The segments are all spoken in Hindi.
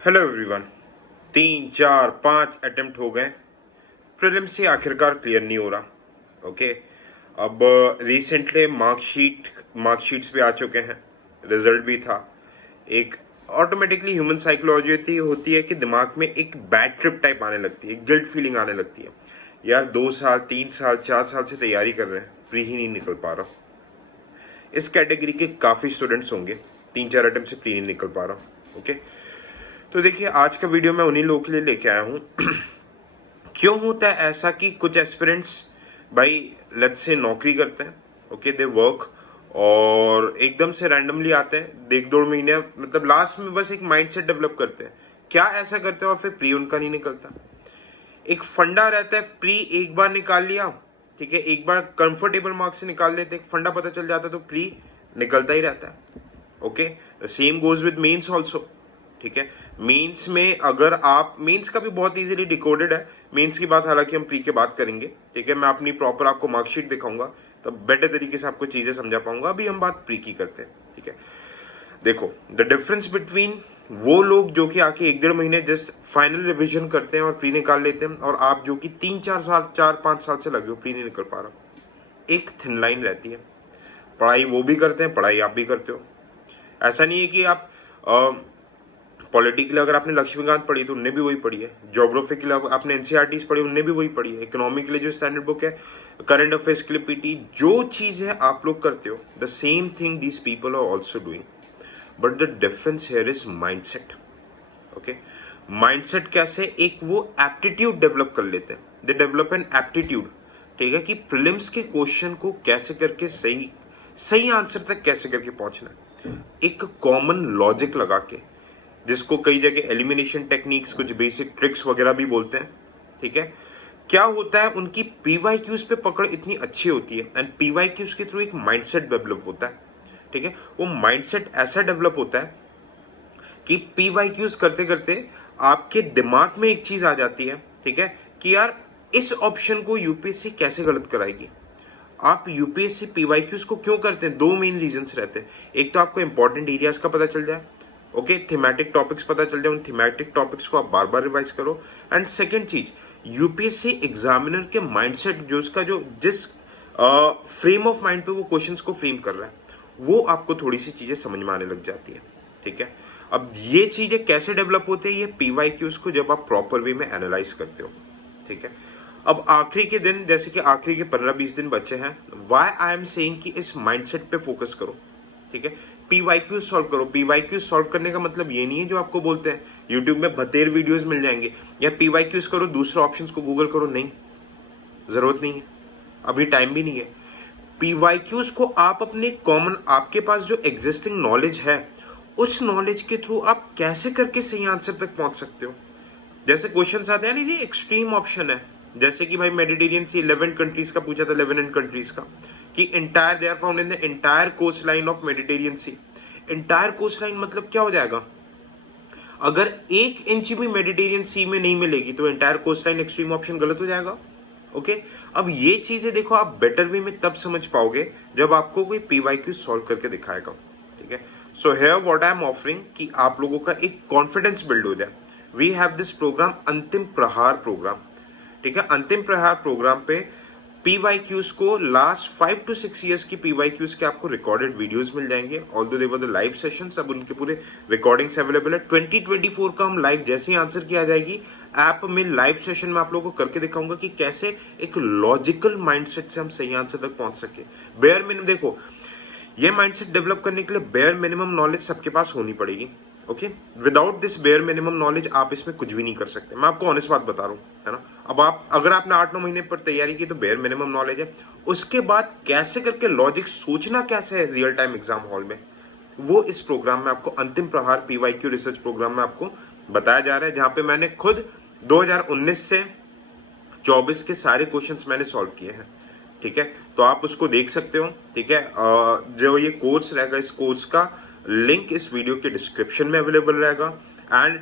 Hello everyone. 3 4 5 अटेम्प्ट हो गए, प्रीलिम्स से आखिरकार क्लियर नहीं हो रहा। ओके, अब रिसेंटली मार्कशीट्स भी आ चुके हैं, रिजल्ट भी था। एक ऑटोमेटिकली ह्यूमन साइकोलॉजी होती है कि दिमाग में एक बैड ट्रिप टाइप आने लगती है, गिल्ट फीलिंग आने लगती है। यार 2 साल 3 साल 4 साल से तैयारी कर रहे हैं, प्री ही नहीं निकल पा रहा। इस कैटेगरी के काफ़ी स्टूडेंट्स होंगे, 3 4 अटेम्प्ट से प्री नहीं निकल पा रहा। ओके, तो देखिए आज का वीडियो मैं उन्हीं लोगों के लिए लेके आया हूँ। क्यों होता है ऐसा कि कुछ एस्पिरेंट्स भाई लेट्स से नौकरी करते हैं, ओके दे वर्क, और एकदम से रैंडमली आते हैं, 1 2 महीने मतलब लास्ट में बस एक माइंडसेट डेवलप करते हैं। क्या ऐसा करते हैं और फिर प्री उनका नहीं निकलता? एक फंडा रहता है, प्री एक बार निकाल लिया, ठीक है, एक बार कंफर्टेबल मार्क्स से निकाल लेते, एक फंडा पता चल जाता है तो प्री निकलता ही रहता है। Okay, same goes with mains also. ठीक है, मेंस में अगर आप, मेंस का भी बहुत इजीली डिकोडेड है, मेंस की बात हालांकि हम प्री के बात करेंगे। ठीक है, मैं अपनी प्रॉपर आपको मार्कशीट दिखाऊंगा तो बेटर तरीके से आपको चीजें समझा पाऊंगा। अभी हम बात प्री की करते हैं। ठीक है, देखो द डिफरेंस बिटवीन वो लोग जो कि आके 1 1.5 महीने जस्ट फाइनल रिविजन करते हैं और प्री निकाल लेते हैं, और आप जो कि 3 4 साल 4 5 साल से लगे हो प्री नहीं निकल पा रहा, एक थिन लाइन रहती है। पढ़ाई वो भी करते हैं, पढ़ाई आप भी करते हो। ऐसा नहीं है कि आप पॉलिटी के लिए अगर आपने लक्ष्मीकांत पढ़ी तो उनने भी वही पढ़ी है, ज्योग्राफी के लिए आपने एनसीईआरटीज पढ़ी उनने भी वही पढ़ी है, इकोनॉमी के लिए जो स्टैंडर्ड बुक है, करंट अफेयर्स के लिए पीटी, जो चीज है आप लोग करते हो, the same thing these people are also doing, but the difference here is mindset. Okay, mindset कैसे? एक वो एप्टीट्यूड डेवलप कर लेते हैं, दे डेवलप एन एप्टीट्यूड। ठीक है, कि प्रीलिम्स के क्वेश्चन को कैसे करके सही सही आंसर तक कैसे करके पहुंचना है, एक कॉमन लॉजिक लगा के, जिसको कई जगह एलिमिनेशन टेक्निक्स, कुछ बेसिक ट्रिक्स वगैरह भी बोलते हैं। ठीक है, क्या होता है, उनकी पीवाईक्यूज पे पकड़ इतनी अच्छी होती है एंड पीवाईक्यूज के थ्रू एक माइंडसेट डेवलप होता है। ठीक है, वो माइंडसेट ऐसा डेवलप होता है कि पीवाईक्यूज करते करते आपके दिमाग में एक चीज आ जाती है, ठीक है, कि यार इस ऑप्शन को यूपीएससी कैसे गलत कराएगी। आप यूपीएससी पीवाईक्यूज को क्यों करते हैं? 2 मेन रीजंस रहते हैं। एक तो आपको इंपॉर्टेंट एरियाज का पता चल जाए, ओके, थीमेटिक टॉपिक्स पता चल जाए, उन थीमेटिक टॉपिक्स को आप बार बार रिवाइज करो। एंड सेकंड चीज, यूपीएससी एग्जामिनर के माइंडसेट, जो उसका जो जिस फ्रेम ऑफ माइंड पे वो क्वेश्चंस को फ्रेम कर रहा है, वो आपको थोड़ी सी चीजें समझ में आने लग जाती है। ठीक है, अब ये चीजें कैसे डेवलप होती है, ये पीवाईक्यूज को जब आप प्रॉपर वे में एनालाइज करते हो। ठीक है, अब आखिरी के दिन, जैसे कि आखिरी के 15 20 दिन बचे हैं, वाई आई एम सेइंग कि इस माइंडसेट पे फोकस करो। ठीक है, पीवाईक्यू सॉल्व करो। पीवाईक्यू सॉल्व करने का मतलब ये नहीं है जो आपको बोलते हैं यूट्यूब में बतेर वीडियोस मिल जाएंगे या पीवाईक्यूज करो दूसरे ऑप्शंस को गूगल करो, नहीं, जरूरत नहीं है, अभी टाइम भी नहीं है। पीवाईक्यूज को आप अपने कॉमन, आपके पास जो एग्जिस्टिंग नॉलेज है, उस नॉलेज के थ्रू आप कैसे करके सही आंसर तक पहुंच सकते हो। जैसे क्वेश्चन आते हैं, नहीं एक्सट्रीम ऑप्शन है, जैसे कि भाई मेडिटेरियन सी 11 कंट्रीज का पूछा था, 11 कंट्रीज का, कि entire they are found in the entire coast line of Mediterranean sea. Entire coast line मतलब क्या हो जाएगा? अगर 1 इंच भी मेडिटेरियन सी में नहीं मिलेगी तो entire coast line extreme option गलत हो जाएगा। ओके, अब ये चीजें देखो आप बेटर वे में तब समझ पाओगे जब आपको कोई पीवाईक्यू सॉल्व करके दिखाएगा। ठीक है, so here what I am offering कि आप लोगों का एक कॉन्फिडेंस बिल्ड हो जाए। वी हैव दिस प्रोग्राम, अंतिम प्रहार प्रोग्राम। ठीक है, अंतिम प्रहार प्रोग्राम पे पीवाईक्यूज को लास्ट 5 to 6 ईयर्स की पीवाईक्यूज के आपको रिकॉर्डेड वीडियोस मिल जाएंगे। Although they were the live sessions, अब उनके पूरे रिकॉर्डिंग्स अवेलेबल है। 2024 का हम लाइव जैसे ही आंसर किया जाएगी ऐप में, लाइव सेशन में आप लोगों को करके दिखाऊंगा कि कैसे एक लॉजिकल माइंडसेट से हम सही आंसर तक पहुंच सके। बेयर मिनिमम, देखो ये माइंडसेट डेवलप करने के लिए बेयर मिनिमम नॉलेज सबके पास होनी पड़ेगी। Okay, without this bare minimum knowledge आप इसमें कुछ भी नहीं कर सकते। मैं आपको ऑनेस्ट बात बता रहा हूँ, है ना। अब आप, अगर आपने 8 9 महीने पर तैयारी की तो बेयर मिनिमम नॉलेज है। उसके बाद कैसे करके लॉजिक सोचना कैसे है रियल टाइम एग्जाम हॉल में, वो इस प्रोग्राम में आपको, अंतिम प्रहार पीवाईक्यू रिसर्च प्रोग्राम में आपको बताया जा रहा है, जहां पे मैंने खुद 2019 से 24 के सारे क्वेश्चंस मैंने सॉल्व किए हैं। ठीक है, तो आप उसको देख सकते हो। ठीक है, जो ये कोर्स रहेगा, इस कोर्स का लिंक इस वीडियो के डिस्क्रिप्शन में अवेलेबल रहेगा। एंड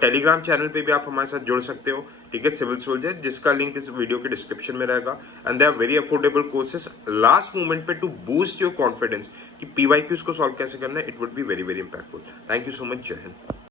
टेलीग्राम चैनल पे भी आप हमारे साथ जुड़ सकते हो। ठीक है, सिविल सोल्जर, जिसका लिंक इस वीडियो के डिस्क्रिप्शन में रहेगा। And they are very affordable courses last moment पे टू बूस्ट योर कॉन्फिडेंस कि पीवाईक्यूज को सॉल्व कैसे करना है। It would be very very impactful. Thank you so much, जय हिंद।